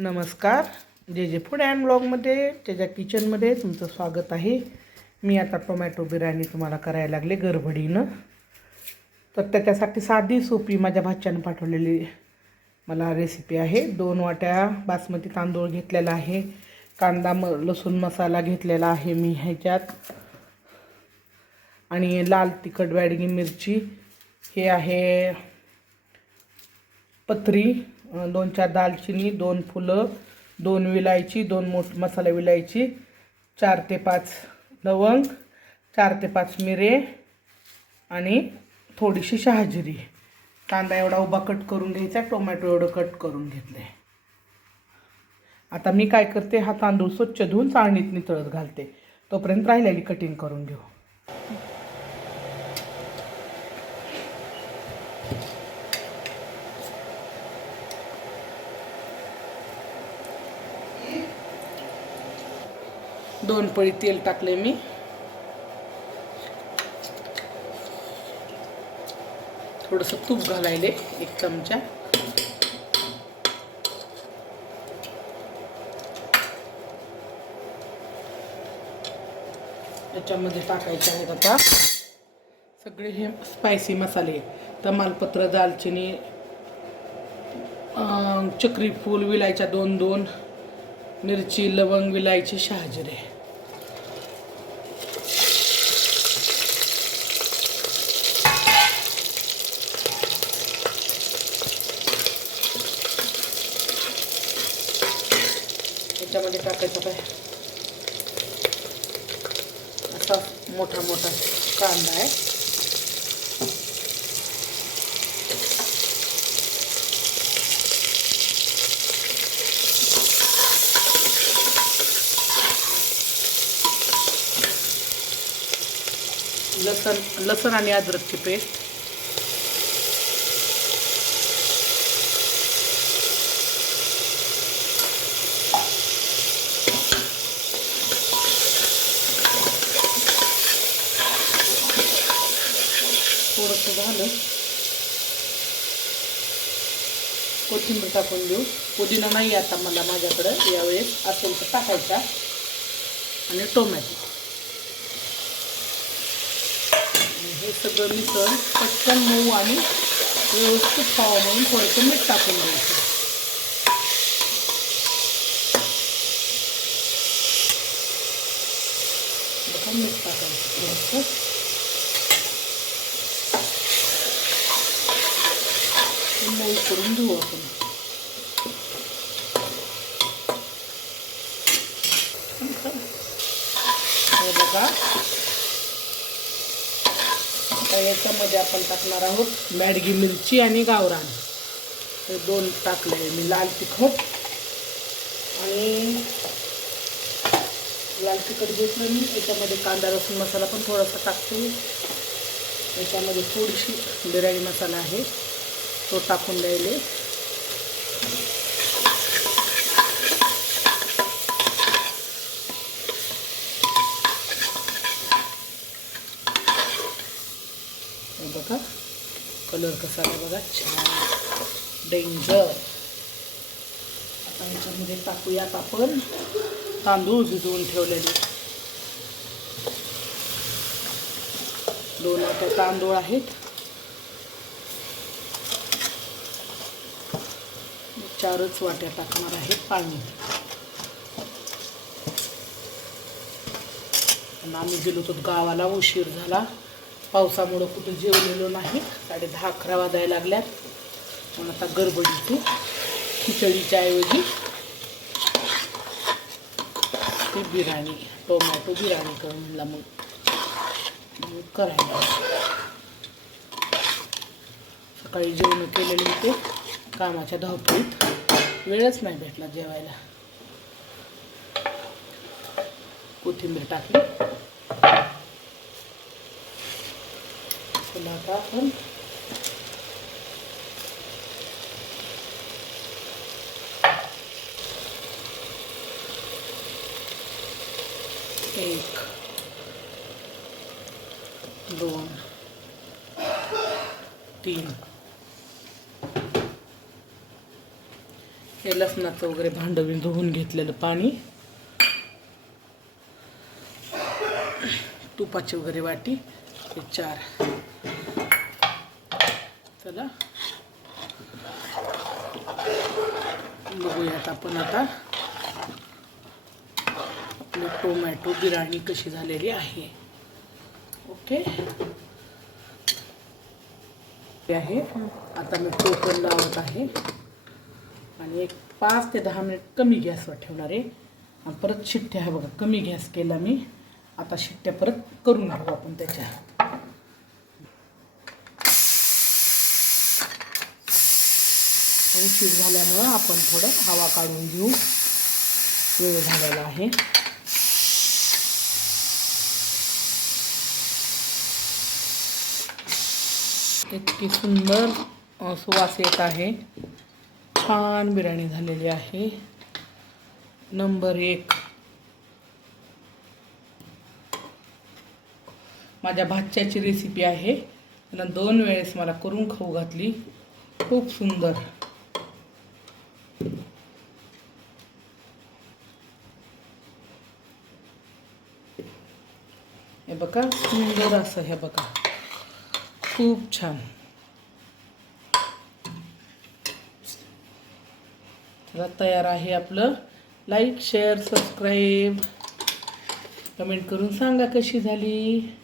नमस्कार. जे जे फूड अँड ब्लॉगमध्ये त्याच्या किचनमध्ये तुमचं स्वागत आहे. मी आता टोमॅटो बिर्याणी तुम्हाला करायला लागले गरबडीनं तर त्याच्यासाठी साधी सोपी माझ्या भाच्यानं पाठवलेली मला रेसिपी आहे. दोन वाट्या बासमती तांदूळ घेतलेला आहे. कांदा म लसूण मसाला घेतलेला आहे मी ह्याच्यात. आणि लाल तिखट बॅडगी मिरची. हे आहे पत्री. दोन चार दालचिनी दोन फुलं दोन विलायची दोन मोठ मसाला विलायची चार ते पाच लवंग चार ते पाच मिरे आणि थोडीशी शहाजिरी. कांदा एवढा उभा कट करून घ्यायचा टोमॅटो एवढं कट करून घेतलं आहे आता मी काय करते हा तांदूळ स्वच्छ धुवून चाळणीत नितळत घालते. तोपर्यंत राहिलेली कटिंग करून घेऊ. दोन पळी तेल टाकले मी. थोडंसं तूप घालायले एक चमचा. याच्यामध्ये टाकायचे आहेत आता सगळे हे स्पायसी मसाले. तमालपत्र दालचिनी चक्रीफूल चक्री फूल विलायच्या दोन दोन मिरची लवंग विलायची शहाजिरे. त्याच्यामध्ये टाकायचं काय असा मोठा मोठा कांदा आहे. लसण लसण आणि अद्रकची पेस्ट. थोडंसं झालं कोथिंबीर टाकून देऊ पुदिना नाही आता मला माझ्याकडं यावेळेस असेल तर टाकायचा आणि टोमॅटो आणि हे सगळं मिसळ पटकन मऊ आणि व्यवस्थित खावं म्हणून थोडंसं मीठ टाकून द्यायचं बघा मीठ टाकायचं थोडंसं हे मऊ करून धुवू आपण. हे बघा. आता याच्यामध्ये आपण टाकणार आहोत मॅडगी मिरची आणि गावरान. हे दोन टाकले मी लाल तिखट आणि लाल तिखट घेतलं मी. याच्यामध्ये कांदा लसूण मसाला पण थोडासा टाकतो. याच्यामध्ये थोडीशी बिर्याणी मसाला आहे. तो टाकून द्यायले. बघा कलर कसा आहे बघा छान. डेंजर. आता ह्याच्यामध्ये टाकूयात आपण तांदूळ भिजवून ठेवलेले. दोन आता तांदूळ आहेत. चारच वाट्या टाकणार आहे पाणी. आणि आम्ही गेलो होतो गावाला उशीर झाला. पावसामुळं कुठं जेवलेलो नाही. साडे दहा अकरा वाजायला लागल्यात. म्हणून आता गडबडीची खिचडीच्या ऐवजी ते बिर्याणी टोमॅटो बिर्याणी करून म्हणला मग. करायला सकाळी जेवण केलेले होते. कामाच्या धावपळीत वेळच नाही भेटला जेवायला. कोथिंबीर टाकली. चला आता आपण एक दोन तीन हे लसणाचं वगैरे भांडं धुवून घेतलेलं पाणी. तुपाची वगैरे वाटी हे चार. चला. बघूयात आपण आता. आपली टोमॅटो बिर्याणी कशी झालेली आहे. ओके. आहे. आता मी टोपण लावत आहे. आणि एक पाच ते दहा मिनिट कमी गॅसवर ठेवणार आहे. आणि परत शिट्ट्या आहे बघा कमी गॅस केला मी. आता शिट्ट्या परत करून घेऊ आपण त्याच्या उशीर झाल्यामुळं आपण थोडं हवा काढून घेऊ. वेळ झालेला आहे. इतकी सुंदर सुवास येत आहे. छान बिर्याणी झालेली आहे. नंबर एक. माझ्या भाच्याची रेसिपी आहे. त्यानं दोन वेळेस मला करून खाऊ घातली. खूप सुंदर. हे बघा सुंदर असं हे बघा. खूप छान. आता तयार आहे आपलं. लाईक शेअर सबस्क्राईब कमेंट करून सांगा कशी झाली.